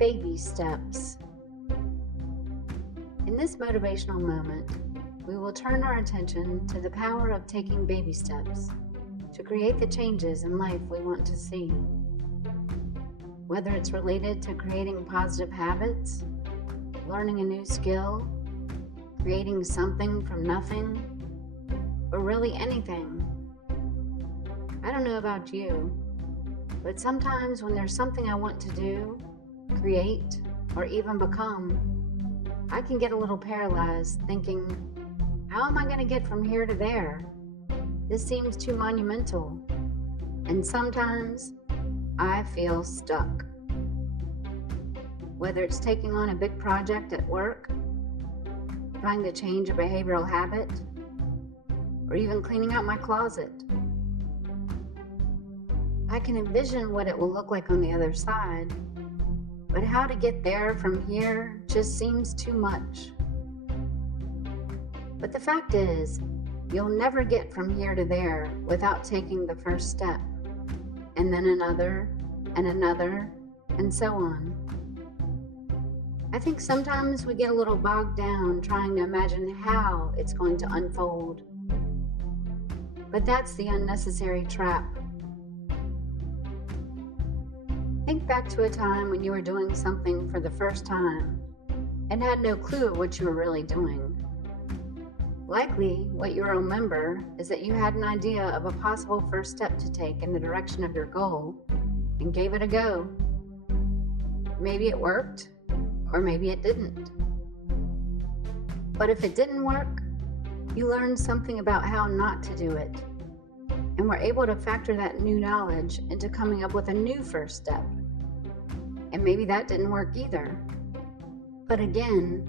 Baby steps. In this motivational moment, we will turn our attention to the power of taking baby steps to create the changes in life we want to see. Whether it's related to creating positive habits, learning a new skill, creating something from nothing, or really anything. I don't know about you, but sometimes when there's something I want to do, create, or even become, I can get a little paralyzed thinking, how am I going to get from here to there? This seems too monumental. And sometimes I feel stuck. Whether it's taking on a big project at work, trying to change a behavioral habit, or even cleaning out my closet. I can envision what it will look like on the other side, but how to get there from here just seems too much. But the fact is, you'll never get from here to there without taking the first step, and then another, and so on. I think sometimes we get a little bogged down trying to imagine how it's going to unfold. But that's the unnecessary trap. Think back to a time when you were doing something for the first time and had no clue of what you were really doing. Likely, what you remember is that you had an idea of a possible first step to take in the direction of your goal and gave it a go. Maybe it worked, or maybe it didn't. But if it didn't work, you learned something about how not to do it, and were able to factor that new knowledge into coming up with a new first step. And maybe that didn't work either. But again,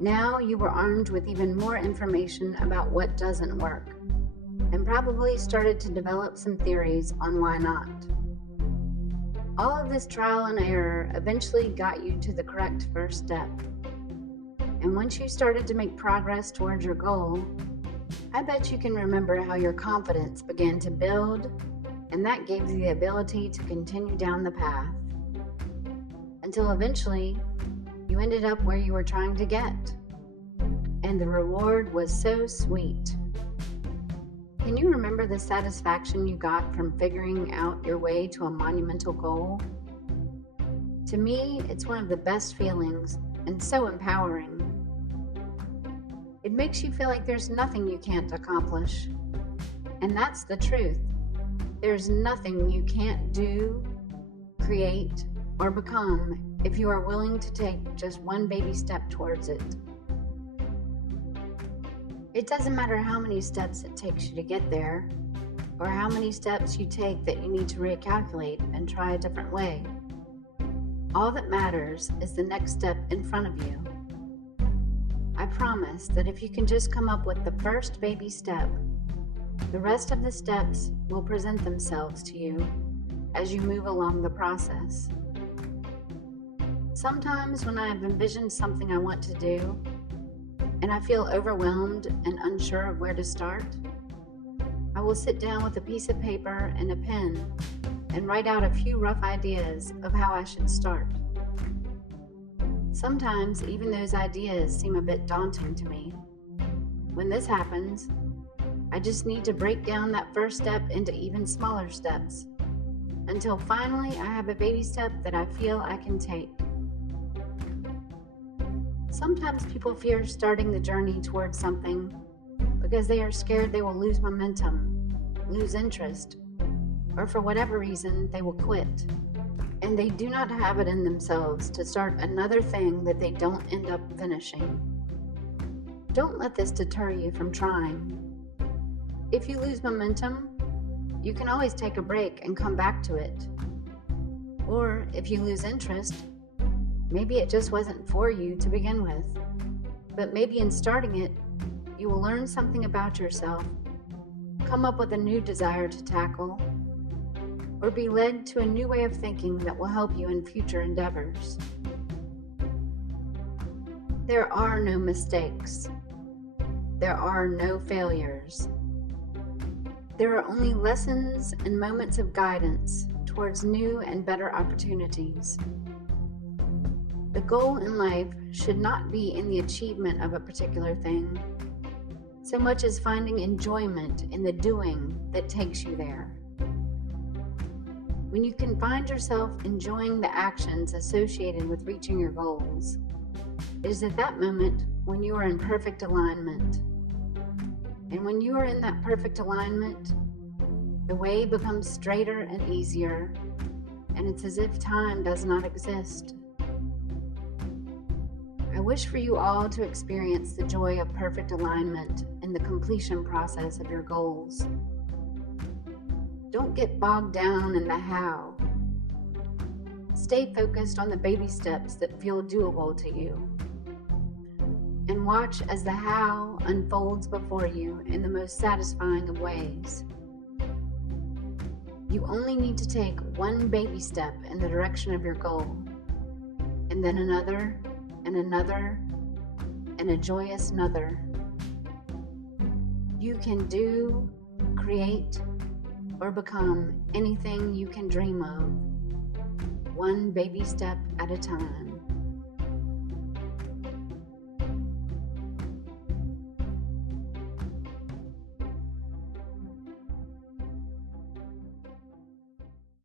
now you were armed with even more information about what doesn't work, and probably started to develop some theories on why not. All of this trial and error eventually got you to the correct first step. And once you started to make progress towards your goal, I bet you can remember how your confidence began to build, and that gave you the ability to continue down the path. Until eventually, you ended up where you were trying to get. And the reward was so sweet. Can you remember the satisfaction you got from figuring out your way to a monumental goal? To me, it's one of the best feelings and so empowering. It makes you feel like there's nothing you can't accomplish. And that's the truth. There's nothing you can't do, create, or become if you are willing to take just one baby step towards it. It doesn't matter how many steps it takes you to get there, or how many steps you take that you need to recalculate and try a different way. All that matters is the next step in front of you. I promise that if you can just come up with the first baby step, the rest of the steps will present themselves to you as you move along the process. Sometimes when I have envisioned something I want to do, and I feel overwhelmed and unsure of where to start, I will sit down with a piece of paper and a pen and write out a few rough ideas of how I should start. Sometimes even those ideas seem a bit daunting to me. When this happens, I just need to break down that first step into even smaller steps until finally I have a baby step that I feel I can take. Sometimes people fear starting the journey towards something because they are scared they will lose momentum, lose interest, or for whatever reason they will quit. And they do not have it in themselves to start another thing that they don't end up finishing. Don't let this deter you from trying. If you lose momentum, you can always take a break and come back to it. Or if you lose interest, maybe it just wasn't for you to begin with. But maybe in starting it, you will learn something about yourself, come up with a new desire to tackle, or be led to a new way of thinking that will help you in future endeavors. There are no mistakes. There are no failures. There are only lessons and moments of guidance towards new and better opportunities. The goal in life should not be in the achievement of a particular thing, so much as finding enjoyment in the doing that takes you there. When you can find yourself enjoying the actions associated with reaching your goals, it is at that moment when you are in perfect alignment. And when you are in that perfect alignment, the way becomes straighter and easier, and it's as if time does not exist. I wish for you all to experience the joy of perfect alignment in the completion process of your goals. Don't get bogged down in the how. Stay focused on the baby steps that feel doable to you. And watch as the how unfolds before you in the most satisfying of ways. You only need to take one baby step in the direction of your goal, and then another, and another, and a joyous another. You can do, create, or become anything you can dream of, one baby step at a time.